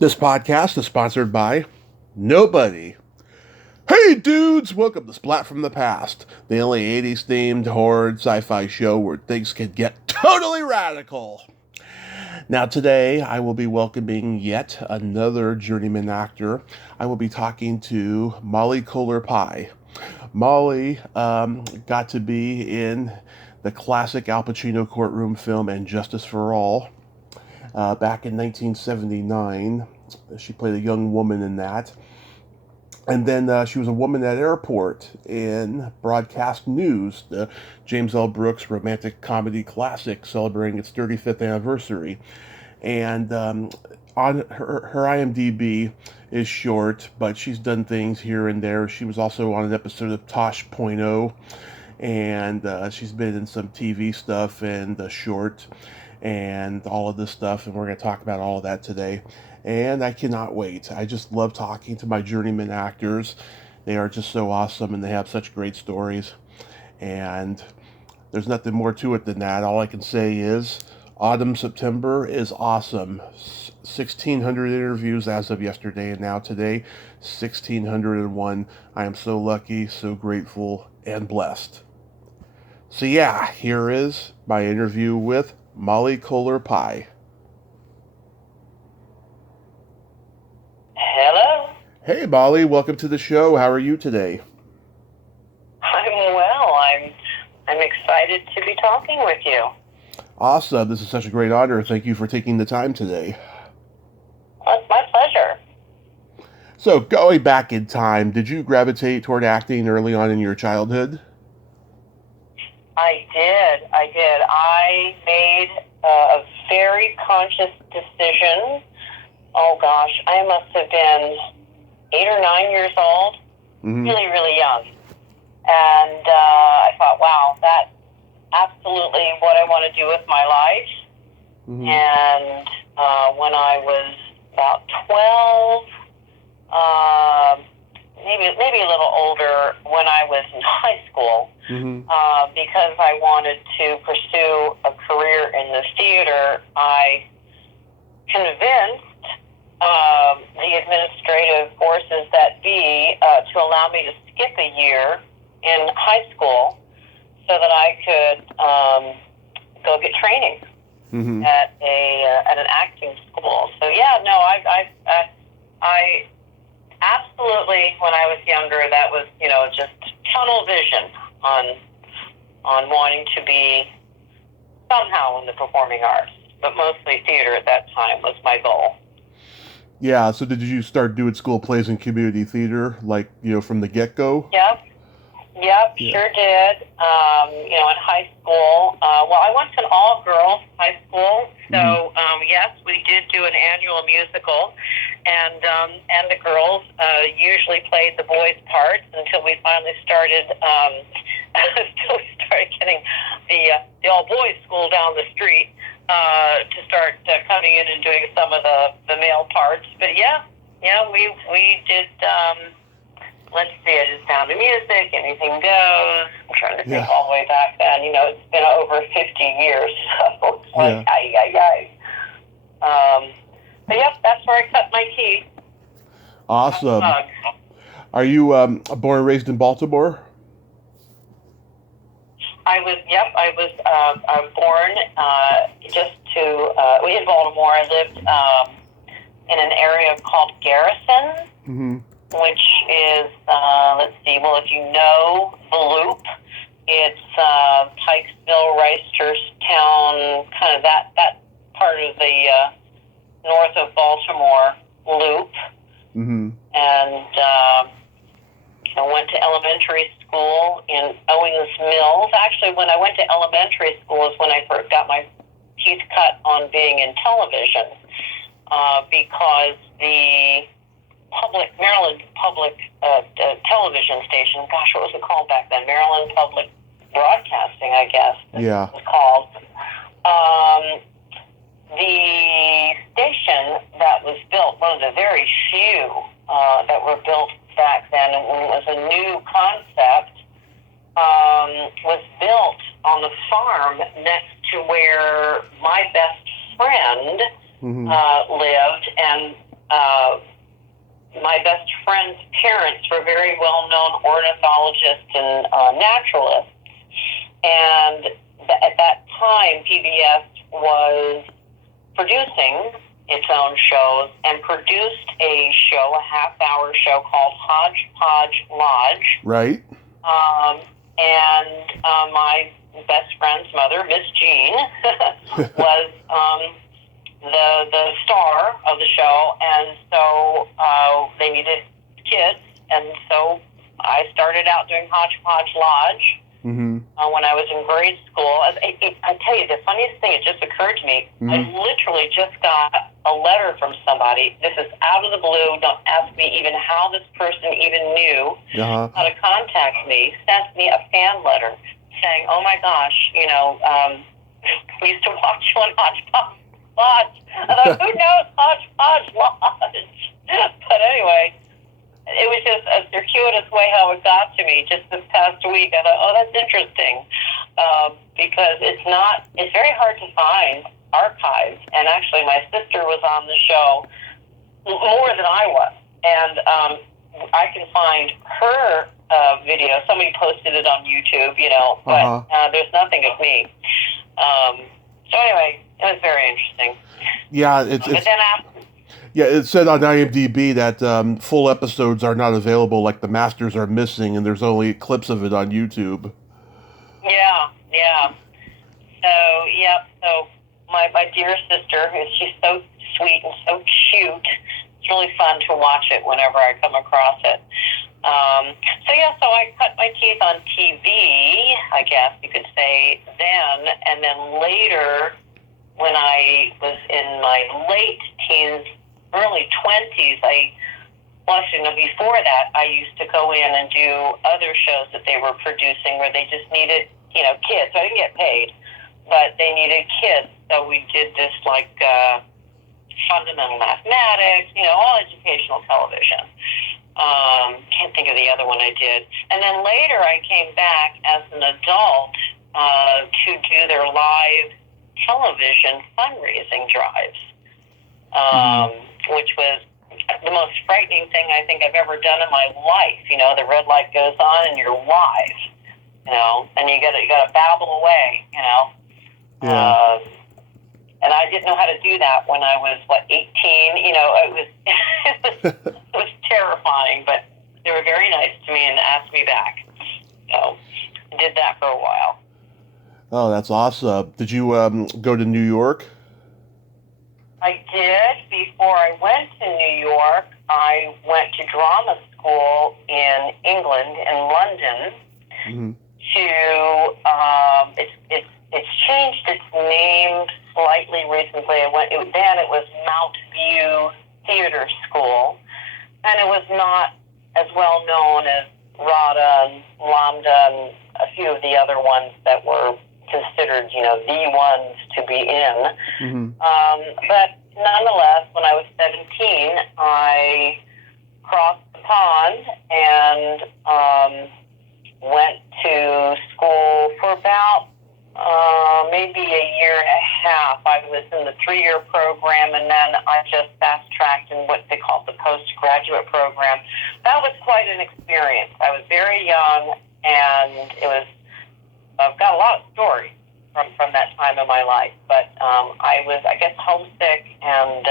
This podcast is sponsored by nobody. Hey dudes, welcome to Splat from the Past, the only 80s themed horror sci-fi show where things can get totally radical. Now today I will be welcoming yet another journeyman actor. I will be talking to Molly Kohler Pei. Molly got to be in the classic Al Pacino courtroom film And Justice for All. Back in 1979. She played a young woman in that. And then she was a woman at Airport in Broadcast News, the James L. Brooks romantic comedy classic celebrating its 35th anniversary. And on her IMDb is short, but she's done things here and there. She was also on an episode of Tosh.0, and she's been in some TV stuff and short and all of this stuff, and we're going to talk about all of that today. And I cannot wait. I just love talking to my journeyman actors. They are just so awesome, and they have such great stories. And there's nothing more to it than that. All I can say is Autumn September is awesome. 1,600 interviews as of yesterday, and now today, 1,601. I am so lucky, so grateful, and blessed. So yeah, here is my interview with Molly Kohler Pei. Hello. Hey Molly, welcome to the show. How are you today? I'm well. I'm excited to be talking with you. Awesome. This is such a great honor. Thank you for taking the time today. Well, it's my pleasure. So, going back in time, did you gravitate toward acting early on in your childhood? I did. I made a very conscious decision. Oh gosh, I must have been 8 or 9 years old, really, really young. And I thought, wow, that's absolutely what I want to do with my life. And when I was about 12, maybe a little older, when I was in high school, because I wanted to pursue a career in the theater, I convinced the administrative forces that be to allow me to skip a year in high school so that I could go get training at an acting school. So yeah, no, I absolutely, when I was younger, that was, just tunnel vision on wanting to be somehow in the performing arts, but mostly theater at that time was my goal. Yeah, so did you start doing school plays in community theater, from the get-go? Yep, sure did. In high school, I went to an all-girls high school, so yes, we did do an annual musical, and the girls usually played the boys' parts until we finally started getting the all-boys school down the street to start coming in and doing some of the male parts. But yeah, we did. Let's see, I just found the music, anything goes. I'm trying to think all the way back then. It's been over 50 years, so it's like, but yep, that's where I cut my teeth. Awesome. Are you born and raised in Baltimore? I was born in Baltimore. I lived in an area called Garrison, which is, if you know the Loop, it's Pikesville, Reisterstown, kind of that part of the north of Baltimore Loop. And I went to elementary school in Owings Mills. Actually, when I went to elementary school is when I first got my teeth cut on being in television, because the Maryland Public television station, gosh, what was it called back then? Maryland Public Broadcasting, I guess it was called. The station that was built, one of the very few that were built back then, and it was a new concept, was built on the farm next to where my best friend lived, and my best friend's parents were very well-known ornithologists and naturalists. And at that time, PBS was producing its own shows and produced a show, a half-hour show called Hodgepodge Lodge. Right. And my best friend's mother, Miss Jean, was the star of the show, and so they needed kids, and so I started out doing Hodgepodge Lodge. When I was in grade school. I tell you, the funniest thing, it just occurred to me, I literally just got a letter from somebody. This is out of the blue. Don't ask me even how this person even knew how to contact me. Sent me a fan letter saying, oh my gosh, we used to watch you on Hodgepodge Lodge. I thought, who knows Hodgepodge Lodge? But anyway, it was just a circuitous way how it got to me just this past week. I thought, oh, that's interesting, because it's very hard to find archives. And actually, my sister was on the show more than I was. And I can find her video. Somebody posted it on YouTube, but there's nothing of me. So anyway, it was very interesting. Yeah, but then after... Yeah, it said on IMDb that full episodes are not available, like the masters are missing, and there's only clips of it on YouTube. Yeah. So my dear sister, she's so sweet and so cute. It's really fun to watch it whenever I come across it. So I cut my teeth on TV, I guess you could say, then. And then later, when I was in my late teens, early 20s, before that, I used to go in and do other shows that they were producing where they just needed, kids. So I didn't get paid, but they needed kids. So we did this, fundamental mathematics, all educational television. Can't think of the other one I did. And then later I came back as an adult to do their live television fundraising drives. Which was the most frightening thing I think I've ever done in my life. The red light goes on and you're live, and you gotta babble away, Yeah. And I didn't know how to do that when I was 18. It was terrifying, but they were very nice to me and asked me back. So I did that for a while. Oh, that's awesome. Did you go to New York? I did. Before I went to New York, I went to drama school in England, in London, it's changed its name slightly recently. Then it was Mount View Theater School, and it was not as well known as RADA and Lambda and a few of the other ones that were considered, the ones to be in. But nonetheless, when I was 17, I crossed the pond and went to school for about maybe a year and a half. I was in the 3-year program, and then I just fast-tracked in what they call the postgraduate program. That was quite an experience. I was very young, and I've got a lot of stories from that time in my life, but I was, I guess, homesick, and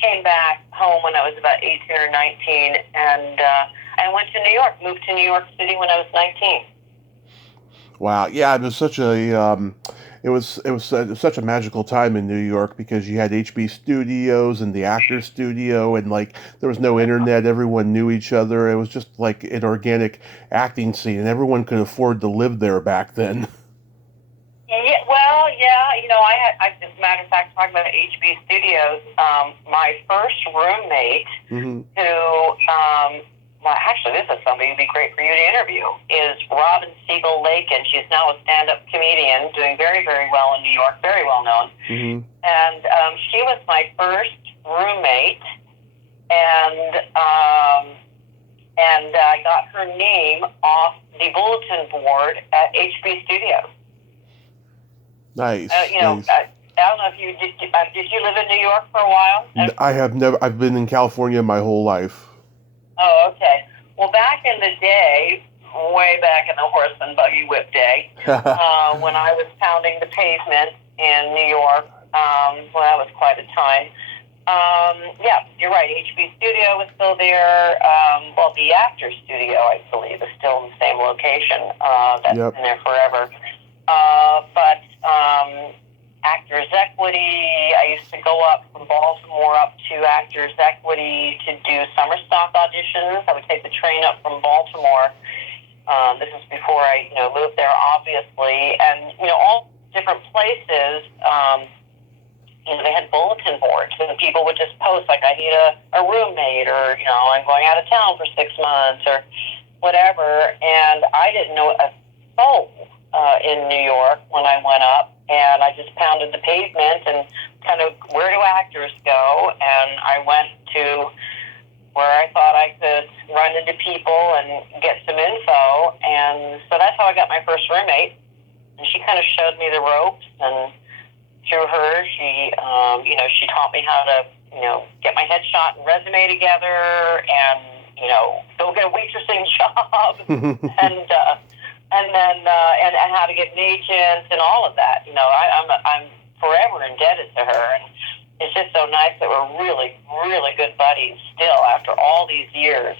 came back home when I was about 18 or 19, and I went to New York, moved to New York City when I was 19. Wow, yeah, it was such such a magical time in New York because you had HB Studios and the Actors Studio, and there was no internet. Everyone knew each other. It was just like an organic acting scene, and everyone could afford to live there back then. Yeah, well, yeah, as a matter of fact, talking about HB Studios, my first roommate, who, actually, this is somebody who'd be great for you to interview, is Robin Siegel-Lake, and she's now a stand-up comedian, doing very, very well in New York, very well known. And she was my first roommate, and I got her name off the bulletin board at HB Studios. Nice. Nice. don't know if you did you live in New York for a while? I have never. I've been in California my whole life. Oh, okay. Well, back in the day, way back in the horse and buggy whip day, when I was pounding the pavement in New York, well, that was quite a time. Yeah, you're right. HB Studio was still there. Well, the Actors Studio, I believe, is still in the same location. That's Yep. been there forever. But Actors Equity, I used to go up from Baltimore up to Actors Equity to do summer stock auditions. I would take the train up from Baltimore. This is before I, moved there, obviously. And, all different places, they had bulletin boards, and people would just post, like, I need a roommate, or, I'm going out of town for 6 months, or whatever. And I didn't know a soul in New York when I went up. And I just pounded the pavement and kind of, where do actors go? And I went to where I thought I could run into people and get some info. And so that's how I got my first roommate. And she kind of showed me the ropes. And through her, she taught me how to, get my headshot and resume together and, go get a waitressing job. And then how to get an agent and all of that. I'm forever indebted to her, and it's just so nice that we're really, really good buddies still after all these years.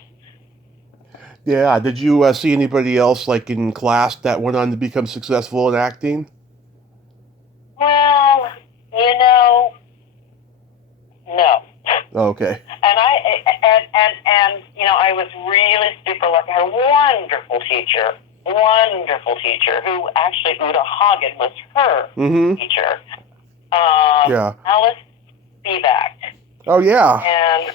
Yeah. Did you see anybody else like in class that went on to become successful in acting? Well, no. Okay. And I was really super lucky. I had a wonderful teacher who actually, Uda Hagen was her teacher. Yeah. Alice Spivak. Oh, yeah. And,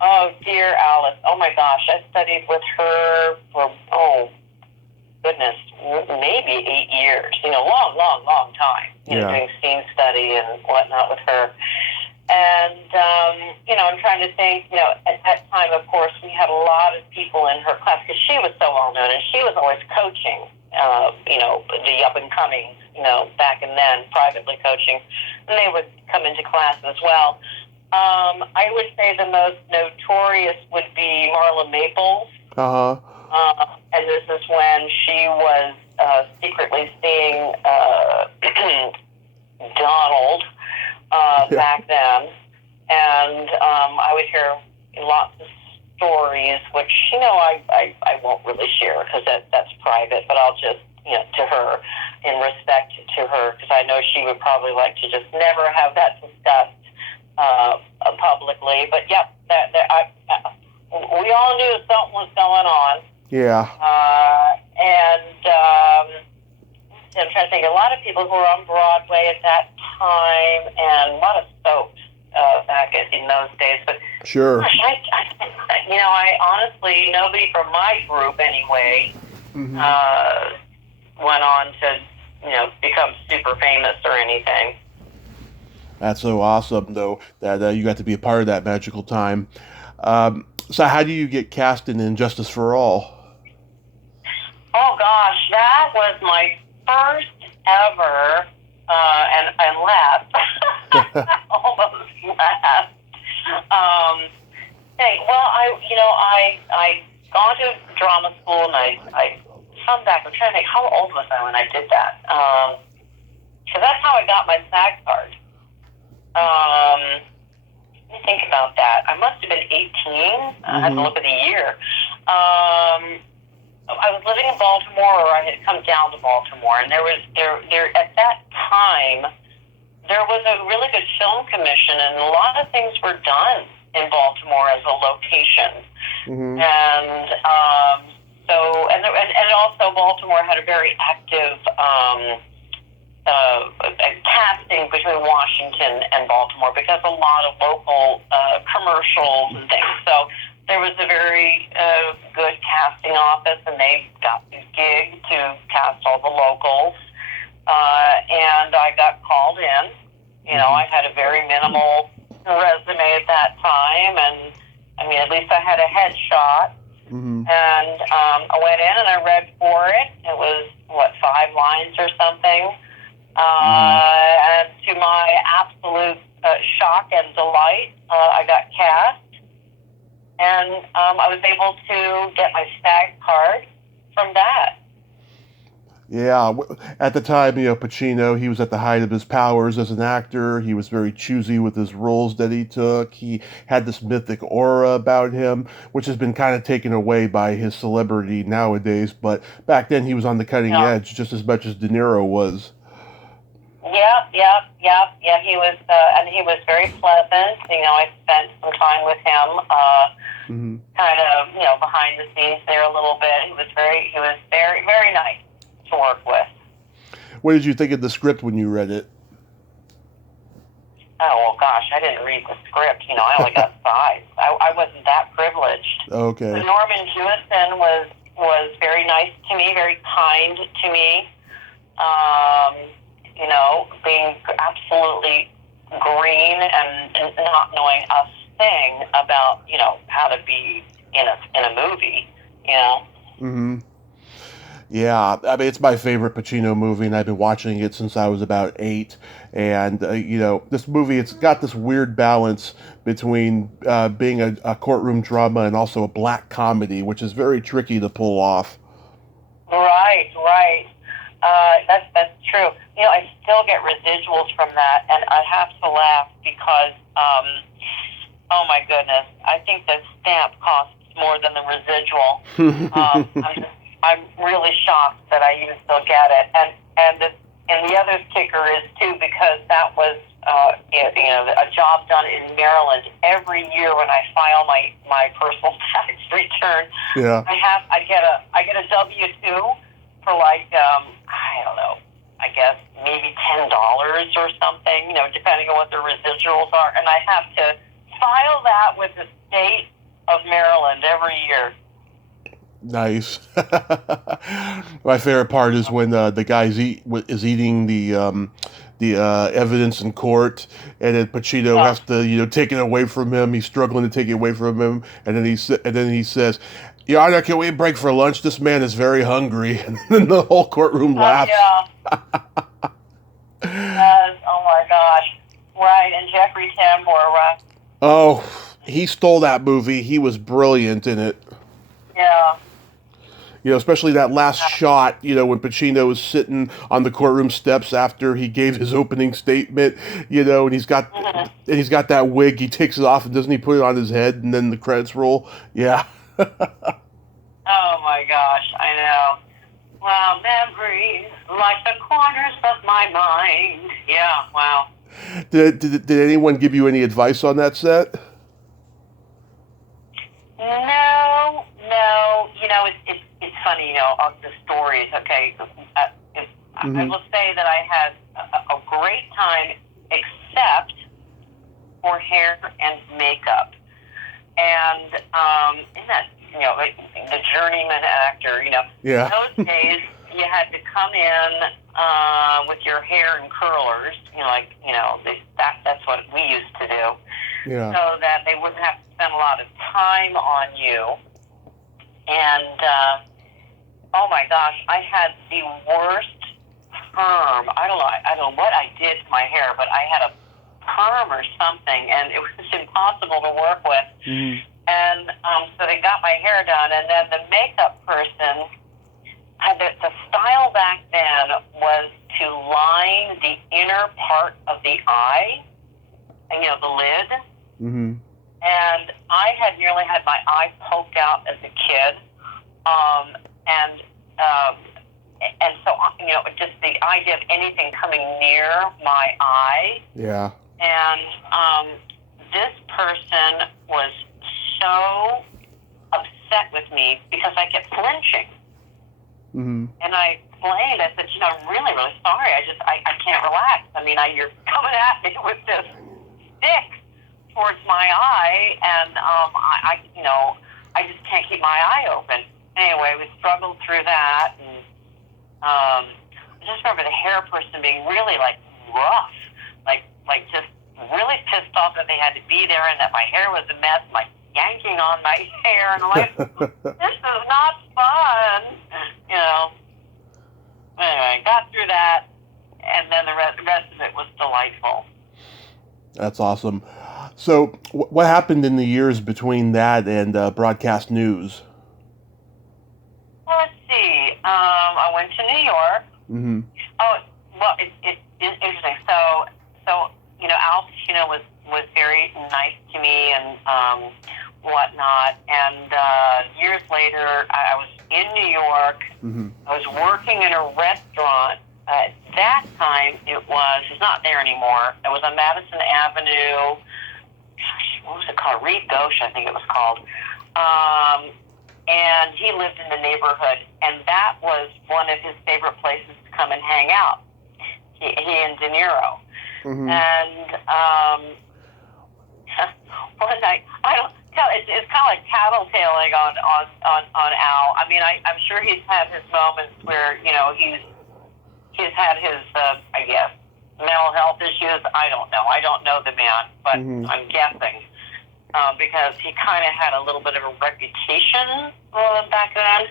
oh, dear Alice. Oh, my gosh. I studied with her for, goodness, maybe 8 years. Long time. Doing scene study and whatnot with her. And, I'm trying to think, at that time, of course, we had a lot of people in her class because she was so well known, and she was always coaching, the up-and-coming, back and then, privately coaching. And they would come into class as well. I would say the most notorious would be Marla Maples. Uh-huh. And this is when she was secretly seeing Donald back then. And I would hear lots of stories, which, I won't really share because that's private, but I'll just, to her, in respect to her, because I know she would probably like to just never have that discussed publicly. But, yeah, we all knew something was going on. Yeah. I'm trying to think, a lot of people who were on Broadway at that time, and a lot of soaps back in those days. But sure. Gosh, I honestly, nobody from my group anyway went on to, become super famous or anything. That's so awesome, though, that you got to be a part of that magical time. So how do you get cast in Injustice for All? Oh, gosh, that was my first ever, and last, almost last, thing. Well, I gone to drama school, and I come back. I'm trying to think, how old was I when I did that? Because that's how I got my SAG card. Let me think about that. I must have been 18. I had to look at the year. I was living in Baltimore, or I had come down to Baltimore, and there at that time, there was a really good film commission, and a lot of things were done in Baltimore as a location. And also Baltimore had a very active casting between Washington and Baltimore, because a lot of local commercials and things. So there was a very good casting office, and they got these gigs to cast all the locals. And I got called in. I had a very minimal resume at that time, and at least I had a headshot. And I went in and I read for it. It was 5 lines or something. And to my absolute shock and delight, I got cast, and I was able to get my SAG card from that. Yeah, at the time, Pacino, he was at the height of his powers as an actor. He was very choosy with his roles that he took. He had this mythic aura about him, which has been kind of taken away by his celebrity nowadays. But back then, he was on the cutting edge just as much as De Niro was. Yeah. He was, and he was very pleasant. I spent some time with him, kind of, behind the scenes there a little bit. He was very, very nice to work with. What did you think of the script when you read it? Oh, well, gosh, I didn't read the script. I only got sides. I wasn't that privileged. Okay. But Norman Jewison was very nice to me, very kind to me. Being absolutely green and not knowing a thing about, how to be in a movie, Mm-hmm. Yeah, I mean, it's my favorite Pacino movie, and I've been watching it since I was about 8. And, this movie, it's got this weird balance between being a courtroom drama and also a black comedy, which is very tricky to pull off. Right. That's true. I still get residuals from that, and I have to laugh because, oh my goodness, I think the stamp costs more than the residual. I'm really shocked that I even still get it, and the other kicker is too, because that was a job done in Maryland. Every year when I file my personal tax return, yeah, I get a W-2 for like I don't know, I guess maybe $10 or something, depending on what the residuals are, and I have to file that with the state of Maryland every year. Nice. My favorite part is when the guy is eating the evidence in court, and then Pacino has to take it away from him. He's struggling to take it away from him, and then he says, "Your Honor, can we break for lunch? This man is very hungry." And then the whole courtroom laughs. Yeah. Yes. Oh my gosh. Right. And Jeffrey Tambor. Oh, he stole that movie. He was brilliant in it. Yeah. Especially that last shot, when Pacino was sitting on the courtroom steps after he gave his opening statement, and he's got that wig. He takes it off, and doesn't he put it on his head, and then the credits roll? Yeah. Oh my gosh, I know. Wow, memories like the corners of my mind. Yeah, wow. Did anyone give you any advice on that set? No. It's funny, of the stories. Okay, I will say that I had a great time, except for hair and makeup, and in that, the journeyman actor. Yeah. In those days, you had to come in with your hair in curlers. That's what we used to do. Yeah. So that they wouldn't have to spend a lot of time on you. And, oh my gosh, I had the worst perm. I don't know what I did to my hair, but I had a perm or something, and it was impossible to work with. Mm-hmm. And so they got my hair done, and then the makeup person had the style back then was to line the inner part of the eye, and, the lid. Mm-hmm. And I had nearly had my eye poked out as a kid, and so just the idea of anything coming near my eye. Yeah. And this person was so upset with me because I kept flinching. Mm-hmm. And I explained. I said, I'm really, really sorry. I can't relax. I mean, you're coming at me with this stick towards my eye, and I just can't keep my eye open. Anyway, we struggled through that, and I just remember the hair person being really rough, like just really pissed off that they had to be there and that my hair was a mess, yanking on my hair, and I'm like, this is not fun, Anyway, got through that, and then the rest of it was delightful. That's awesome. So, what happened in the years between that and broadcast news? Well, let's see. I went to New York. Mm-hmm. Oh, well, it's interesting. So Al Pacino was very nice to me and whatnot. And years later, I was in New York. Mm-hmm. I was working in a restaurant. At that time, it's not there anymore. It was on Madison Avenue. Gosh, what was it called? Reed Gauche, I think it was called. And he lived in the neighborhood, and that was one of his favorite places to come and hang out. He and De Niro. Mm-hmm. And one night, I don't tell. It's kind of like tattletaling on Al. I mean, I'm sure he's had his moments where he's had his I guess mental health issues. I don't know. I don't know the man, but Mm-hmm. I'm guessing. Because he kind of had a little bit of a reputation back then,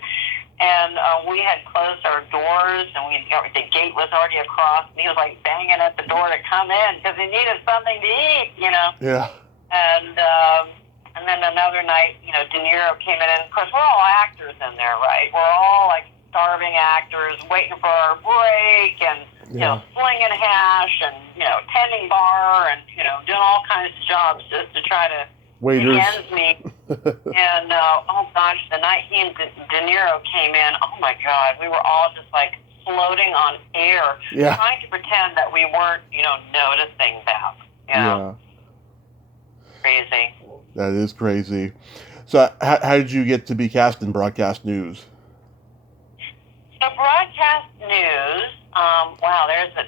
and we had closed our doors, and the gate was already across, and he was like banging at the door to come in because he needed something to eat, Yeah. And then another night, De Niro came in, and of course we're all actors in there, right? We're all like starving actors, waiting for our break, and slinging hash, and tending bar, and doing all kinds of jobs just to try to. Waiters. Ends me. And oh gosh, the night he and De Niro came in, oh my God, we were all just like floating on air, trying to pretend that we weren't, noticing them. Yeah. Crazy. That is crazy. So, how did you get to be cast in broadcast news? So broadcast news. Wow, there's a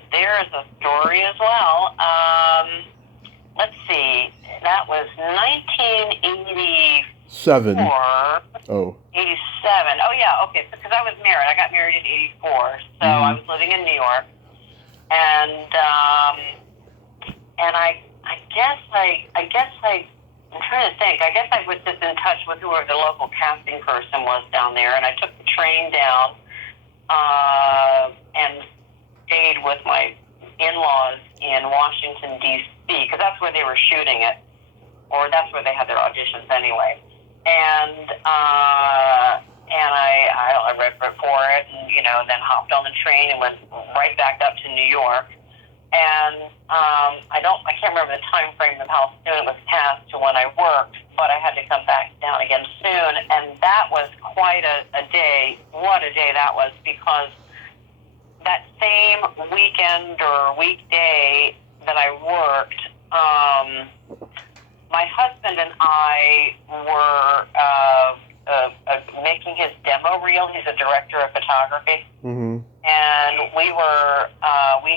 story as well. Let's see. That was 1984. 7. 87. Oh, yeah, okay. Because I was married. I got married in 84. So I was living in New York. And I guess I'm trying to think. I guess I was just in touch with whoever the local casting person was down there. And I took the train down and stayed with my in-laws in Washington, D.C., because that's where they were shooting it, or that's where they had their auditions anyway. And I read for it, and then hopped on the train and went right back up to New York. And I can't remember the time frame of how soon it was cast to when I worked, but I had to come back down again soon, and that was quite a day. What a day that was, because that same weekend or weekday that I worked, my husband and I were making his demo reel. He's a director of photography. Mm-hmm. And we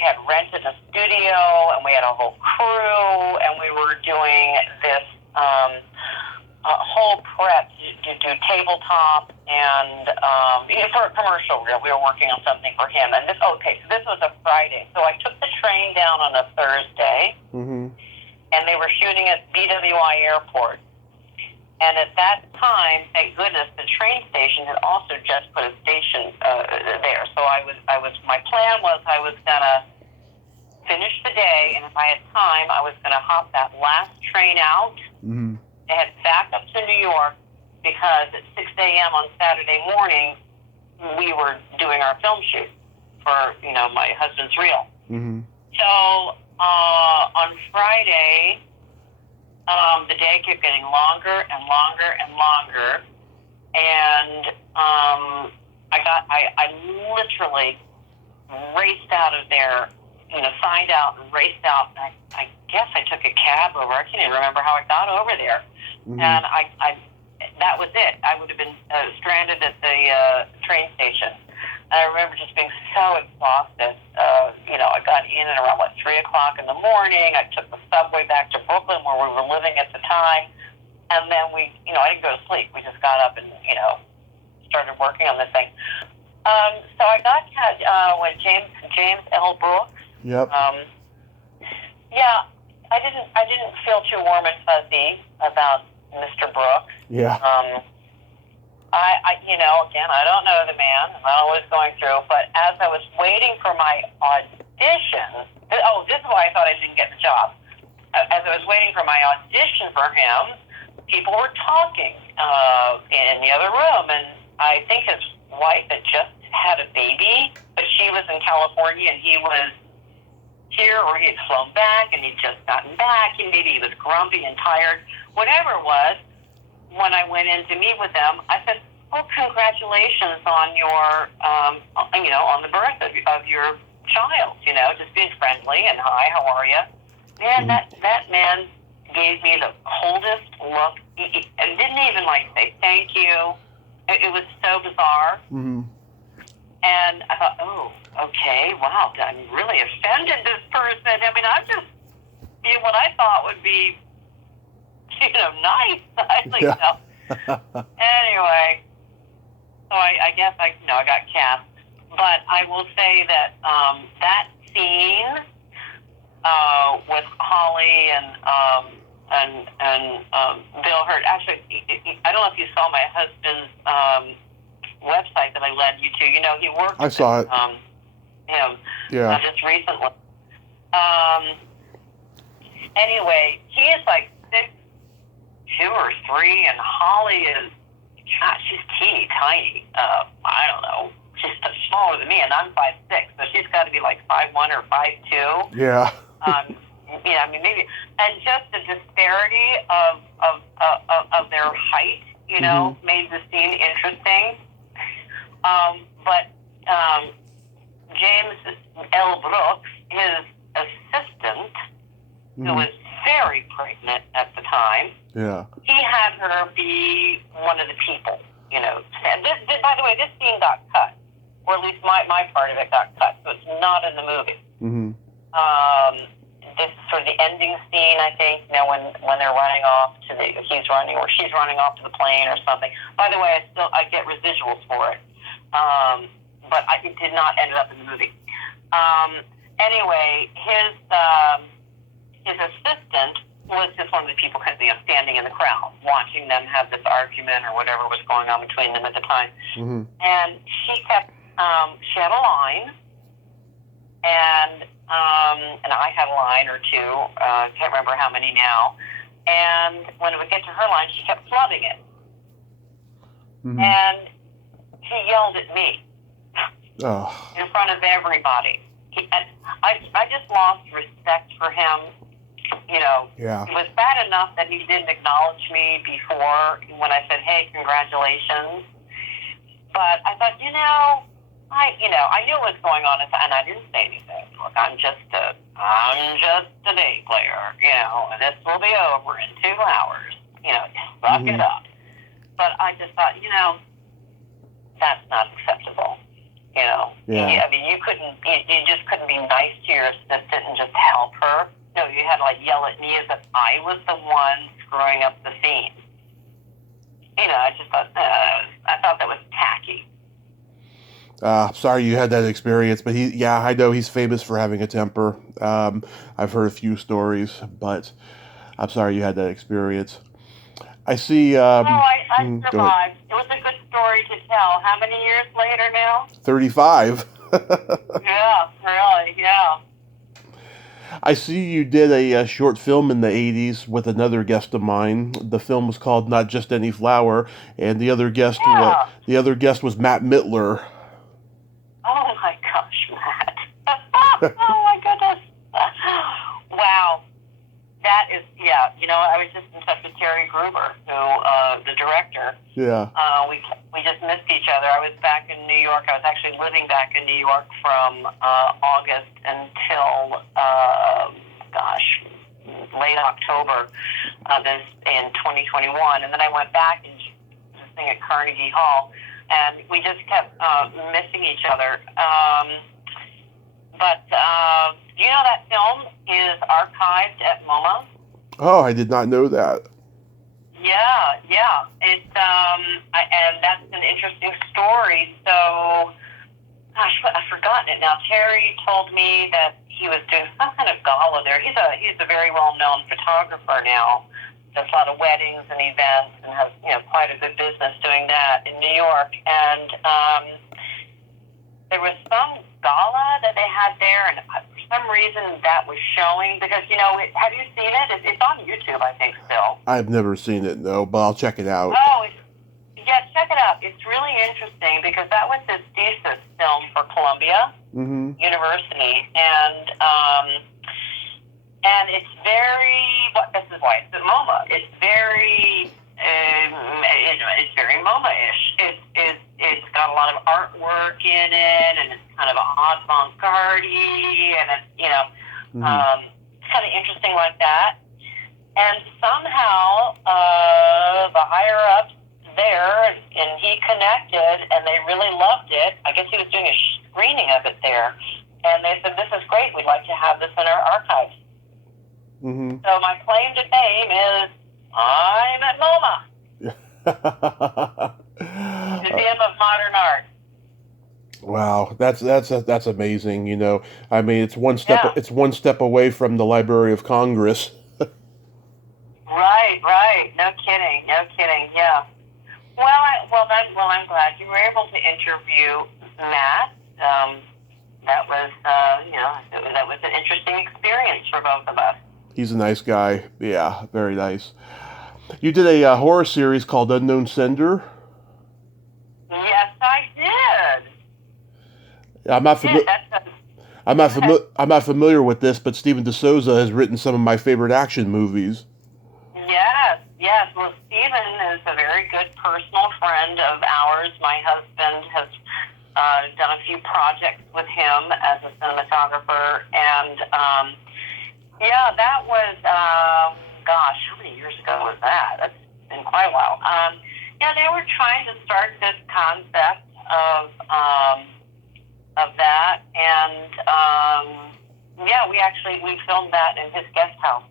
had rented a studio, and we had a whole crew, and we were doing this whole prep to do tabletop and for a commercial reel. We were working on something for him. And so this was a Friday. So I took the train down on a Thursday, and they were shooting at BWI Airport. And at that time, thank goodness, the train station had also just put a station there. So my plan was I was going to finish the day, and if I had time, I was going to hop that last train out and head back up to New York, because at 6 a.m. on Saturday morning, we were doing our film shoot for, my husband's reel. Mm-hmm. So on Friday, the day kept getting longer and longer and longer, and I literally raced out of there, signed out and raced out. And I guess I took a cab over. I can't even remember how I got over there. Mm-hmm. And that was it. I would have been stranded at the train station. And I remember just being so exhausted. I got in at around 3 o'clock in the morning. I took the subway back to Brooklyn, where we were living at the time. And then I didn't go to sleep. We just got up and, started working on this thing. So I got with James L. Brooks. Yep. Yeah, I didn't feel too warm and fuzzy about Mr. Brooks. Yeah. Again, I don't know the man. I'm not always going through. But as I was waiting for my audition. Oh, this is why I thought I didn't get the job. As I was waiting for my audition for him, people were talking in the other room, and I think his wife had just had a baby, but she was in California and he was here, or he had flown back and he'd just gotten back, and maybe he was grumpy and tired. Whatever it was, when I went in to meet with them, I said, "Oh, congratulations on your, on the birth of your child. Just being friendly and hi, how are you?" Man, that man gave me the coldest look, and didn't even say thank you. It was so bizarre. Mm-hmm. And I thought, oh, okay, wow, I'm really offended this person. I mean, I'm just being what I thought would be, nice. Anyway, so I guess I got cast. But I will say that that scene with Holly and Bill Hurt. Actually, I don't know if you saw my husband's website that I led you to. He worked. I saw it. Him. Yeah. Just recently. Anyway, he is 6'2" or 3, and Holly is, she's teeny tiny. I don't know. She's smaller than me, and I'm 5'6", so she's got to be 5'1" or 5'2". Yeah. Maybe, and just the disparity of their height, made the scene interesting. But James L. Brooks, his assistant, who was very pregnant at the time, he had her be one of the people, And by the way, this scene got cut, or at least my part of it got cut, so it's not in the movie. Mm-hmm. This is sort of the ending scene, I think, when they're running off he's running or she's running off to the plane or something. By the way, I get residuals for it. But it did not end up in the movie. Anyway, his assistant was just one of the people standing in the crowd, watching them have this argument or whatever was going on between them at the time. Mm-hmm. And she had a line, and I had a line or two, can't remember how many now, and when it would get to her line, she kept flubbing it. Mm-hmm. And he yelled at me in front of everybody. I just lost respect for him. Yeah. It was bad enough that he didn't acknowledge me before when I said, "Hey, congratulations." But I thought, I knew what was going on, and I didn't say anything. Look, I'm just a day player, and this will be over in 2 hours. Suck it up. But I just thought, that's not acceptable. Yeah. I mean, you just couldn't be nice to your assistant and just help her. No, you had to yell at me as if I was the one screwing up the scene. I just thought, I thought that was tacky. Sorry you had that experience, but I know he's famous for having a temper. I've heard a few stories, but I'm sorry you had that experience. I see. I survived. It was a good story to tell. How many years later now? 35. Yeah, really, yeah. I see you did a short film in the 80s with another guest of mine. The film was called Not Just Any Flower, and the other guest was Matt Mittler. Oh my gosh, Matt. Oh my goodness. Wow. That is, I was just in touch with Terry Gruber, who, the director. Yeah. We just missed each other. I was back in New York. I was actually living back in New York from August until, late October in 2021. And then I went back and visiting at Carnegie Hall, and we just kept missing each other. But that film is archived at MoMA. Oh, I did not know that. Yeah. It's and that's an interesting story. So, gosh, I've forgotten it now. Terry told me that he was doing some kind of gala there. He's a very well-known photographer now. Does a lot of weddings and events and has quite a good business doing that in New York. And there was some gala that they had there, and for some reason that was showing, because, have you seen it? It's on YouTube, I think, still. I've never seen it, no, but I'll check it out. Oh, yeah, check it out. It's really interesting because that was his thesis film for Columbia University, and it's this is why it's at MoMA. It's very, it's very MoMA-ish. It's got a lot of artwork in it, and it's kind of avant-garde-y, and it's, kind of interesting like that. And somehow, the higher-ups there, and he connected, and they really loved it. I guess he was doing a screening of it there, and they said, "This is great. We'd like to have this in our archives." So my claim to fame is I'm at MoMA, Museum of Modern Art. Wow, that's amazing. I mean, it's one step away from the Library of Congress. Right. No kidding. Yeah. Well, I'm glad you were able to interview Matt. That was, that was an interesting experience for both of us. He's a nice guy. Yeah, very nice. You did a horror series called Unknown Sender. Yes, I did. I'm not familiar with this, but Steven DeSouza has written some of my favorite action movies. Yes. Well, Stephen is a very good personal friend of ours. My husband has done a few projects with him as a cinematographer, and that was, how many years ago was that? That's been quite a while. They were trying to start this concept of that, and we filmed that in his guest house.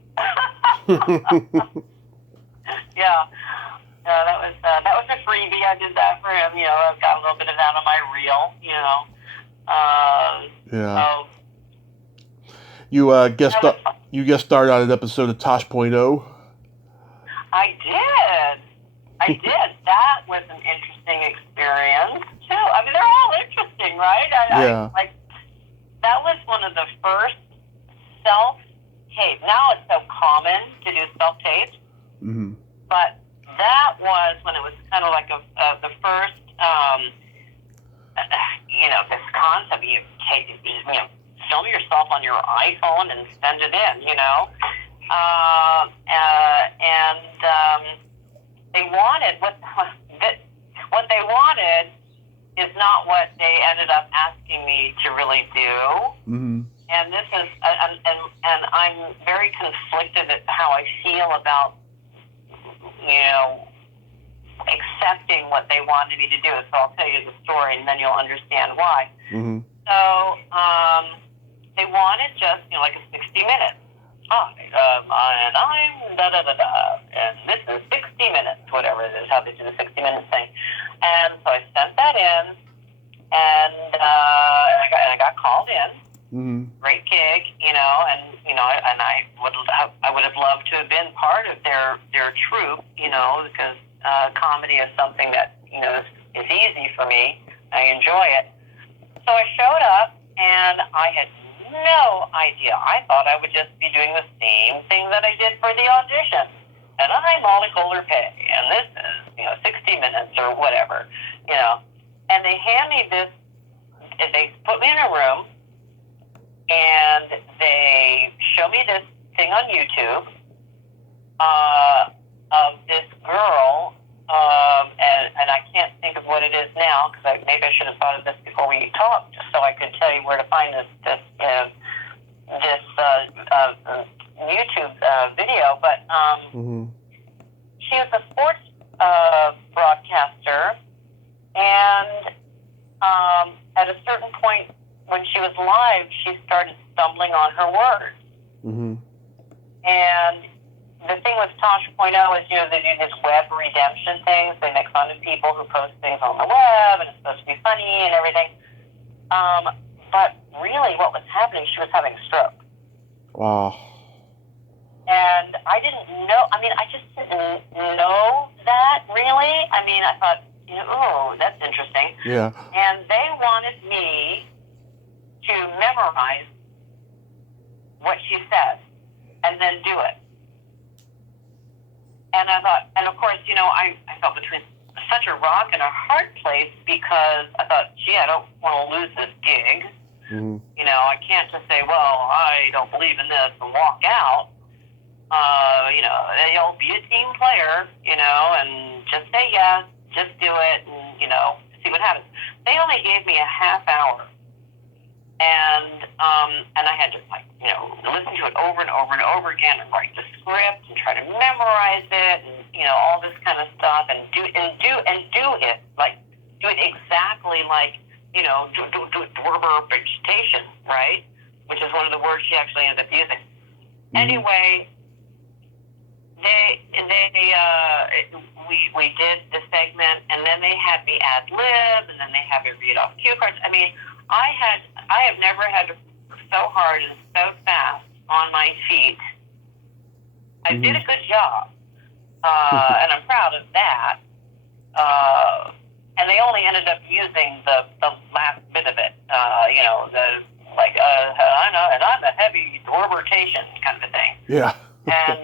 That was a freebie. I did that for him. I've got a little bit of that on my reel. So you guest starred on an episode of Tosh.0. I did. That was an interesting experience too. I mean, they're all interesting, right? That was one of the first self-tapes. Now it's so common to do self-tapes, but that was when it was kind of like the first, this concept. You take, film yourself on your iPhone and send it in, they wanted what they wanted is not what they ended up asking me to really do. And this is, and I'm very conflicted at how I feel about, accepting what they wanted me to do. So I'll tell you the story, and then you'll understand why. So they wanted just, like a 60 minutes. And I'm da-da-da-da, and this is 60 minutes, whatever it is, how they do the 60 minutes thing. And so I sent that in, and I got called in. Great gig, and I would have loved to have been part of their troupe, because comedy is something that is easy for me. I enjoy it. So I showed up, and I had no idea. I thought I would just be doing the same thing that I did for the audition. And I'm Molly Kohler Pei, and this is 60 minutes or whatever, And they hand me this. They put me in a room. And they show me this thing on YouTube of this girl, and I can't think of what it is now, because maybe I should have thought of this before we talked, so I could tell you where to find this YouTube video. But she was a sports broadcaster, and at a certain point, when she was live, she started stumbling on her words. And the thing with Tosh.0 is, they do this web redemption things. They make fun of people who post things on the web, and it's supposed to be funny and everything. But really what was happening, she was having a stroke. Wow. And I didn't know, I just didn't know that, really. I thought, that's interesting. Yeah. And they wanted me to memorize what she said and then do it. And I thought, and of course, I felt between such a rock and a hard place because I thought, gee, I don't want to lose this gig. Mm-hmm. I can't just say, well, I don't believe in this and walk out. Be a team player, and just say yes, just do it, and, see what happens. They only gave me a half hour. And I had to listen to it over and over and over again and write the script and try to memorize it and all this kind of stuff and do it exactly like do vegetation, right? Which is one of the words she actually ended up using. Mm-hmm. Anyway, we did the segment and then they had me ad lib and then they had me read off cue cards. I mean, I have never had to work so hard and so fast on my feet. I did a good job, and I'm proud of that. And they only ended up using the last bit of it, I'm a heavy rotation kind of a thing. Yeah. And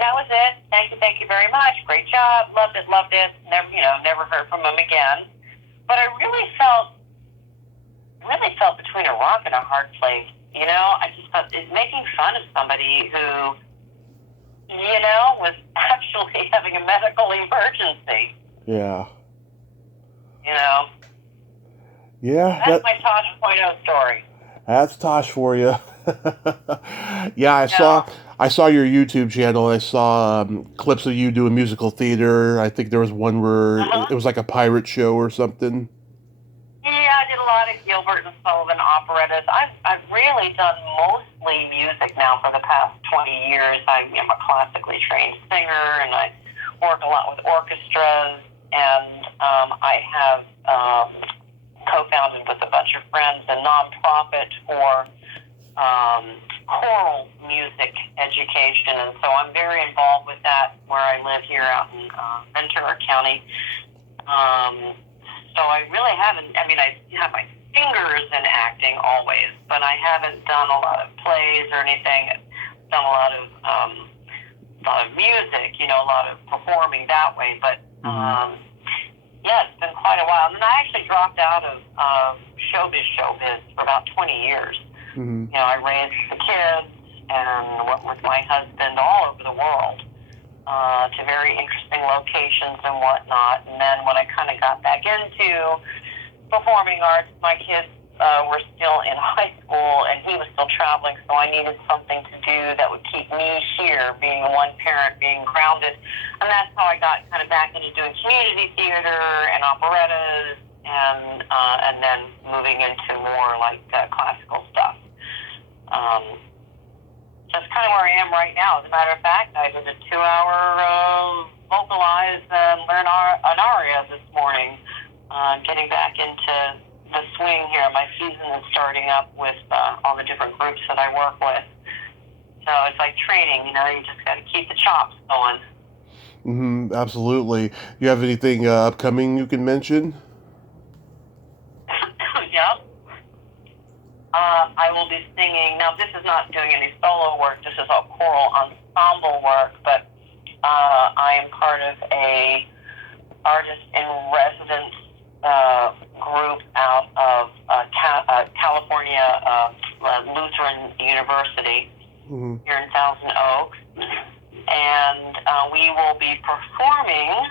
that was it. Thank you very much. Great job. Loved it. Never heard from him again. But I really felt between a rock and a hard place. I just thought making fun of somebody who, was actually having a medical emergency. Yeah. Yeah. That's my Tosh 0.0 story. That's Tosh for you. Yeah, I saw your YouTube channel. And I saw clips of you doing musical theater. I think there was one where it was like a pirate show or something. Yeah, I did a lot of Gilbert and Sullivan operettas. I've really done mostly music now for the past 20 years. I'm a classically trained singer, and I work a lot with orchestras, and I have co-founded with a bunch of friends a nonprofit for choral music education, and so I'm very involved with that where I live here out in Ventura County. So I really haven't, I have my fingers in acting always, but I haven't done a lot of plays or anything. I've done a lot of music, a lot of performing that way, but yeah, it's been quite a while. And I actually dropped out of showbiz for about 20 years. Mm-hmm. I raised the kids and went with my husband all over the world to very interesting locations and whatnot. And then when I kind of got back into performing arts, my kids were still in high school and he was still traveling, so I needed something to do that would keep me here, being one parent, being grounded. And that's how I got kind of back into doing community theater and operettas and then moving into more like classical stuff. That's kind of where I am right now. As a matter of fact, I did a 2-hour vocalize and learn an aria this morning, getting back into the swing here. My season is starting up with all the different groups that I work with. So it's like training, you just got to keep the chops going. Mm-hmm, absolutely. You have anything upcoming you can mention? Yep. I will be singing. Now, this is not doing any solo work. This is all choral ensemble work, but I am part of a artist in residence group out of California Lutheran University here in Thousand Oaks. And we will be performing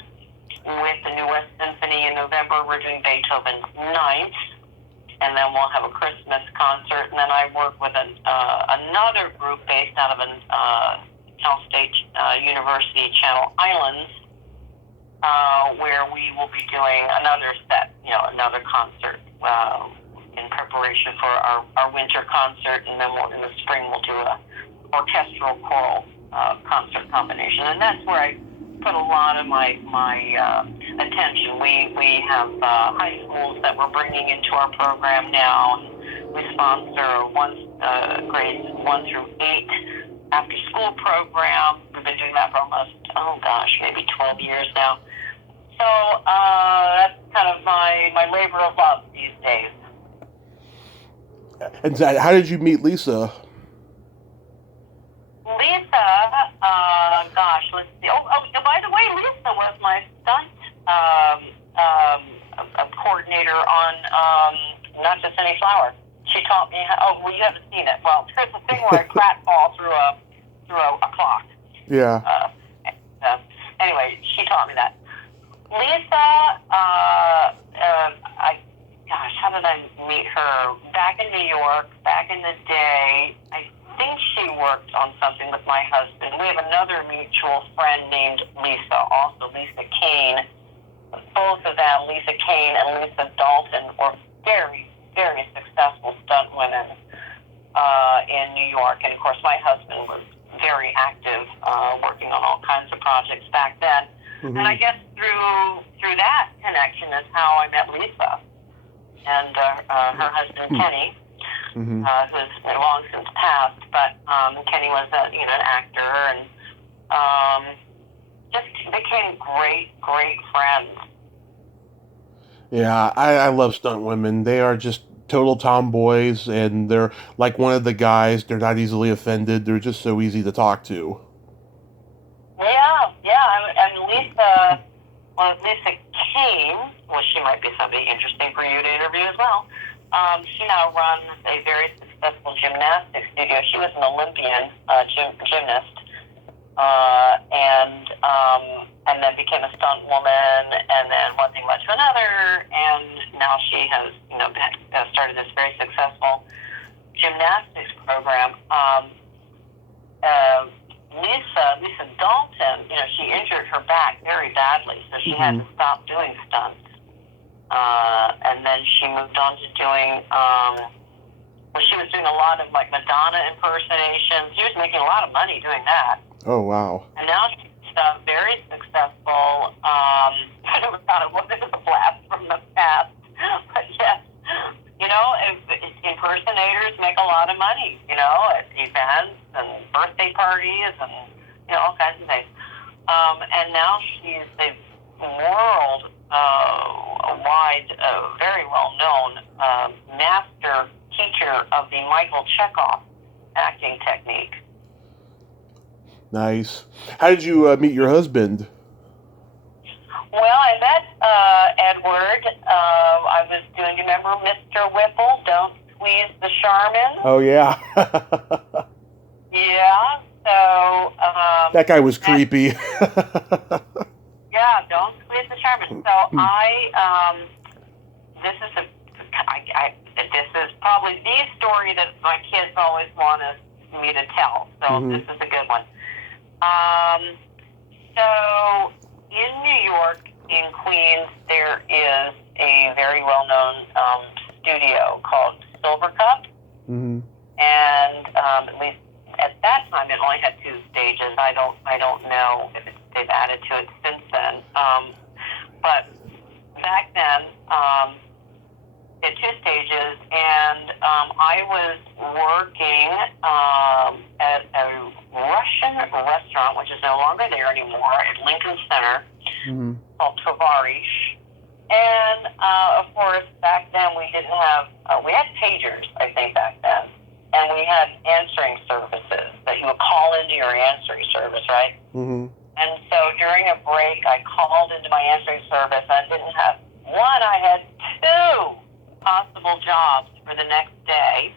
with the New West Symphony in November. We're doing Beethoven's Ninth. And then we'll have a Christmas concert. And then I work with another group based out of Cal State University, Channel Islands, where we will be doing another set, another concert in preparation for our winter concert. And then in the spring we'll do a orchestral choral concert combination. And that's where I put a lot of my attention. We have high schools that we're bringing into our program now. We sponsor grades 1 through 8 after school program. We've been doing that for almost, maybe 12 years now. So that's kind of my labor of love these days. And how did you meet Lisa? Lisa, let's see. By the way, Lisa was my stunt coordinator on Not Just Any Flower. She taught me you haven't seen it. Well, there's a thing where I pratfall through a clock. Yeah. Anyway, she taught me that. Lisa, how did I meet her? Back in New York, back in the day, I think she worked on something with my husband. We have another mutual friend named Lisa, also Lisa Kane. Both of them, Lisa Kane and Lisa Dalton, were very, very successful stunt women in New York. And, of course, my husband was very active, working on all kinds of projects back then. Mm-hmm. And I guess through that connection is how I met Lisa and her husband Kenny, who has long since passed. But Kenny was an actor, and just became great friends. Yeah, I love stunt women. They are just total tomboys, and they're like one of the guys. They're not easily offended. They're just so easy to talk to. Yeah. And Lisa came. Well, she might be somebody interesting for you to interview as well. She now runs a very successful gymnastics studio. She was an Olympian gymnast, and then became a stunt woman, and then one thing led to another, and now she has started this very successful gymnastics program. Lisa Dalton, she injured her back very badly, so she had to stop doing stunts. And then she moved on to doing, she was doing a lot of Madonna impersonations. She was making a lot of money doing that. Oh, wow. And now she's very successful. It was a blast from the past. But yes, impersonators make a lot of money, at events and birthday parties and, all kinds of things. And now she's a world-wide, very well-known master teacher of the Michael Chekhov acting technique. Nice. How did you meet your husband? Well, I met Edward. I was doing, remember Mr. Whipple, Don't Squeeze the Charmin? Oh, yeah. Yeah, so... that guy was creepy. Yeah, Don't Squeeze the Charmin. So this is probably the story that my kids always want me to tell. So this is a good one. So in New York, in Queens, there is a very well-known studio called Silver Cup. And at least at that time, it only had 2 stages. I don't know if they've added to it since then. But back then, it had 2 stages, and I was working at a Russian restaurant, which is no longer there anymore, at Lincoln Center, called Kovac. And, of course, back then we didn't have, we had pagers, I think, back then. And we had answering services that you would call into your answering service, right? And so during a break, I called into my answering service. I didn't have one, I had 2 possible jobs for the next day.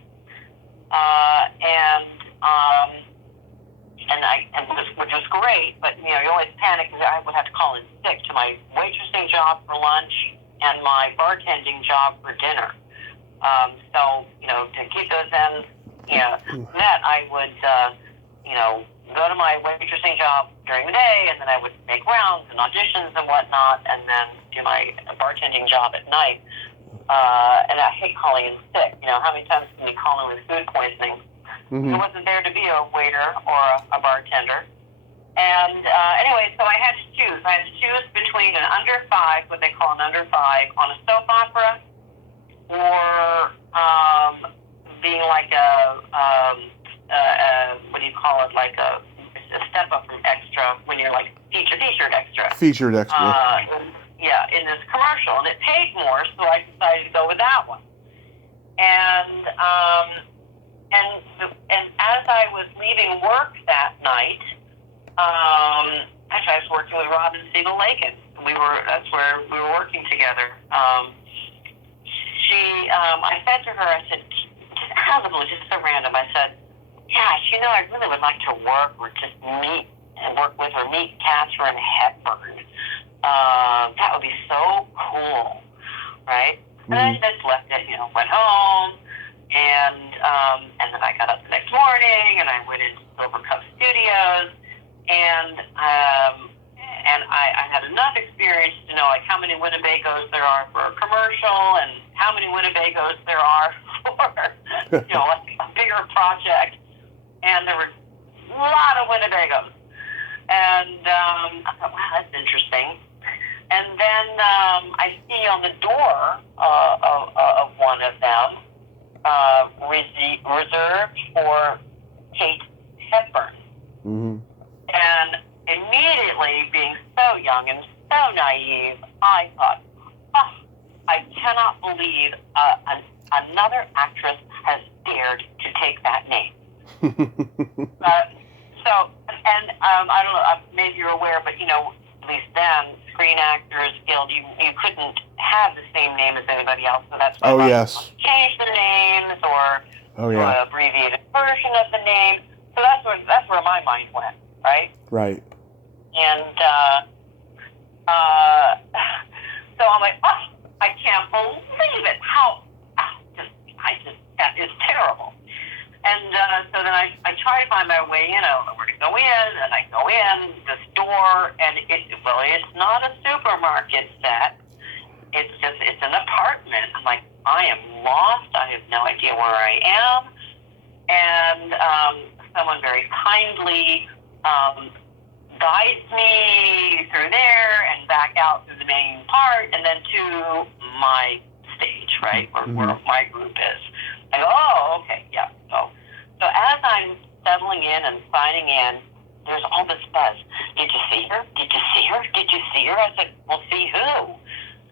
Which was great, but you always panic because I would have to call in sick to my waitressing job for lunch and my bartending job for dinner. So to keep those ends met, I would go to my waitressing job during the day, and then I would make rounds and auditions and whatnot, and then do my bartending job at night. And I hate calling in sick. How many times can you call in with food poisoning? I wasn't there to be a waiter or a bartender. And anyway, so I had to choose. I had to choose between an under 5, what they call an under 5, on a soap opera, or being like what do you call it, like a step up from extra when you're like featured extra. Featured extra. in this commercial, and it paid more, so I decided to go with that one. And as I was leaving work that night, actually I was working with Robin Siegel Lakin. That's where we were working together. I said to her, I said, out of the blue, just so random, I said, gosh, I really would like to work with Katharine Hepburn. That would be so cool, right? And I just left it, went home, and then I got up the next morning, and I went into Silver Cup Studios, and I had enough experience to know, like, how many Winnebagos there are for a commercial, and how many Winnebagos there are for, like a bigger project, and there were a lot of Winnebagos. And I thought, wow, that's interesting. And then I see on the door of one of them, reserved for Kate Hepburn. Mm-hmm. And immediately, being so young and so naive, I thought, I cannot believe another actress has dared to take that name. I don't know, maybe you're aware, but, at least then, Screen Actors Guild, you couldn't have the same name as anybody else, so that's why changed their names or to an abbreviated version of the name. So that's where my mind went, right? Right. And so I'm like, I can't believe it. That is terrible. And so then I try to find my way in. I don't know where to go in, and I go in the store, and it's not a supermarket set. It's an apartment. I'm like, I am lost. I have no idea where I am. And someone very kindly guides me through there and back out through the main part, and then to my stage, right, where my group is. I go, oh, okay, yeah. So as I'm settling in and signing in, there's all this buzz. Did you see her? Did you see her? Did you see her? I said, well, see who?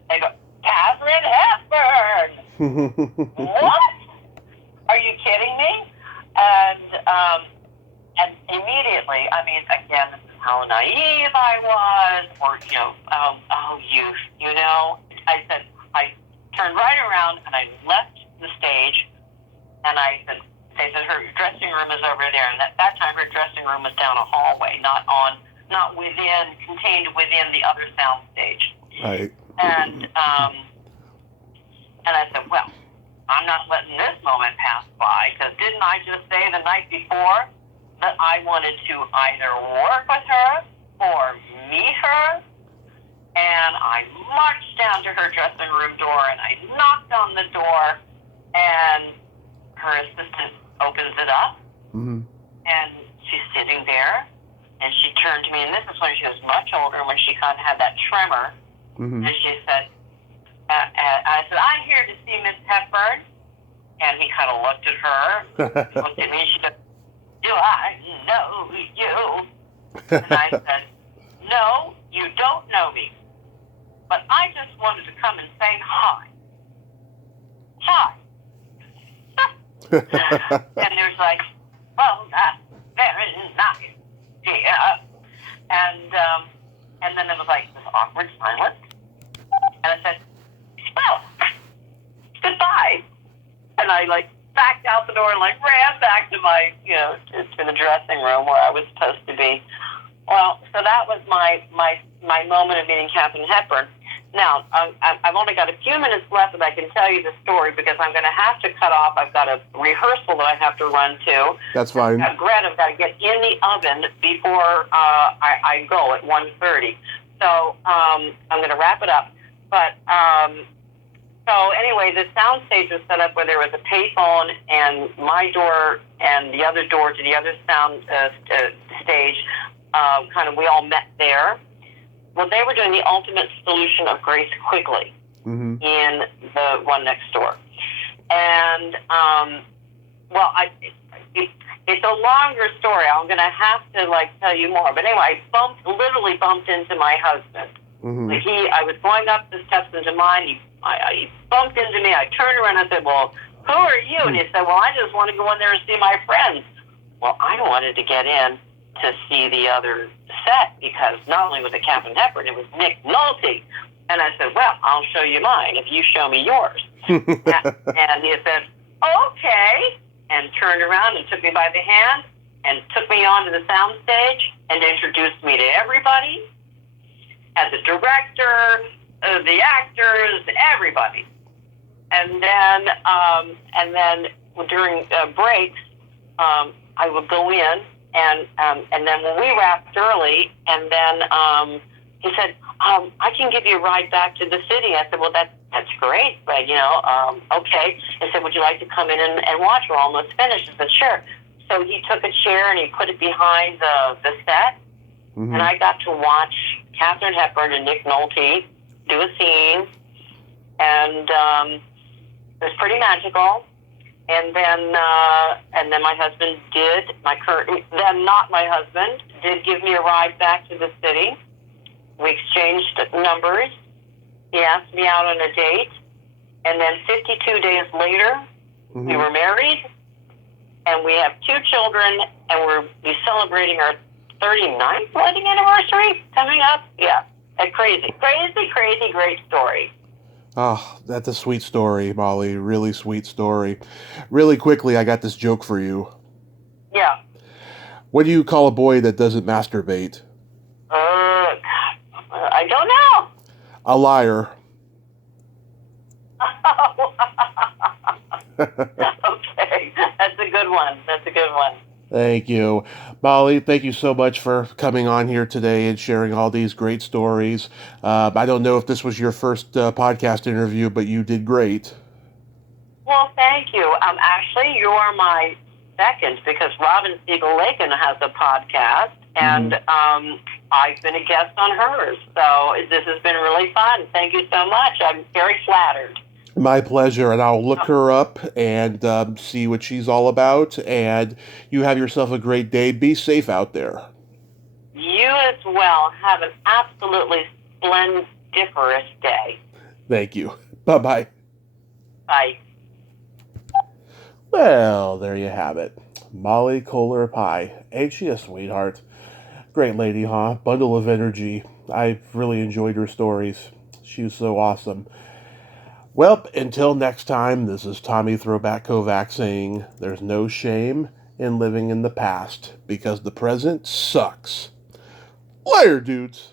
They go, Katharine Hepburn. What? Are you kidding me? And immediately, I mean, again, this is how naive I was, or, youth, I said, I turned right around and I left the stage, and they said her dressing room is over there, and at that time her dressing room was down a hallway, not contained within the other sound stage. Right. And I said, well, I'm not letting this moment pass by, because didn't I just say the night before that I wanted to either work with her or meet her? And I marched down to her dressing room door, and I knocked on the door, and her assistant opens it up, and she's sitting there, and she turned to me, and this is when she was much older, when she kind of had that tremor, and she said, I said, I'm here to see Miss Hepburn, and he kind of looked at her, looked at me, and she said, do I know you? And I said, no, you don't know me, but I just wanted to come and say hi. Hi. And there's like, well, that's very nice. Yeah. And then there was like this awkward silence. And I said, well, goodbye. And I backed out the door and ran back to my, to the dressing room where I was supposed to be. Well, so that was my moment of meeting Katharine Hepburn. Now, I've only got a few minutes left, and I can tell you the story because I'm going to have to cut off. I've got a rehearsal that I have to run to. That's fine. I've got to get in the oven before I go at 1:30. So I'm going to wrap it up. But so anyway, the sound stage was set up where there was a payphone and my door and the other door to the other sound stage. We all met there. Well, they were doing the ultimate solution of Grace Quigley in the one next door. And, it's a longer story. I'm going to have to, tell you more. But anyway, I literally bumped into my husband. I was going up the steps into mine. He bumped into me. I turned around and I said, well, who are you? And he said, well, I just want to go in there and see my friends. Well, I wanted to get in to see the other set because not only was it Captain Hepburn, it was Nick Nolte. And I said, well, I'll show you mine if you show me yours. And he said, okay, and turned around and took me by the hand and took me onto the soundstage and introduced me to everybody, as the director, the actors, everybody. And then during breaks, I would go in, and then when we wrapped early, and then he said, I can give you a ride back to the city. I said, well, that's great, but, okay. He said, would you like to come in and watch? We're almost finished. I said, sure. So he took a chair and he put it behind the set, and I got to watch Katharine Hepburn and Nick Nolte do a scene, and it was pretty magical. And then my husband not my husband, did give me a ride back to the city. We exchanged numbers. He asked me out on a date. And then 52 days later, we were married. And we have 2 children. And we'll be celebrating our 39th wedding anniversary coming up. Yeah. A crazy, great story. Oh, that's a sweet story, Molly. Really sweet story. Really quickly, I got this joke for you. Yeah. What do you call a boy that doesn't masturbate? I don't know. A liar. Okay. That's a good one. Thank you. Molly, thank you so much for coming on here today and sharing all these great stories. I don't know if this was your first podcast interview, but you did great. Well, thank you. Actually, you are my second because Robin Siegel-Lakin has a podcast, and I've been a guest on hers. So this has been really fun. Thank you so much. I'm very flattered. My pleasure, and I'll look her up and see what she's all about, and you have yourself a great day. Be safe out there. You as well. Have an absolutely splendiferous day. Thank you. Bye-bye. Bye. Well, there you have it. Molly Kohler Pei. Ain't she a sweetheart? Great lady, huh? Bundle of energy. I really enjoyed her stories. She was so awesome. Well, until next time, this is Tommy Throwback Kovac saying there's no shame in living in the past because the present sucks. Later, dudes.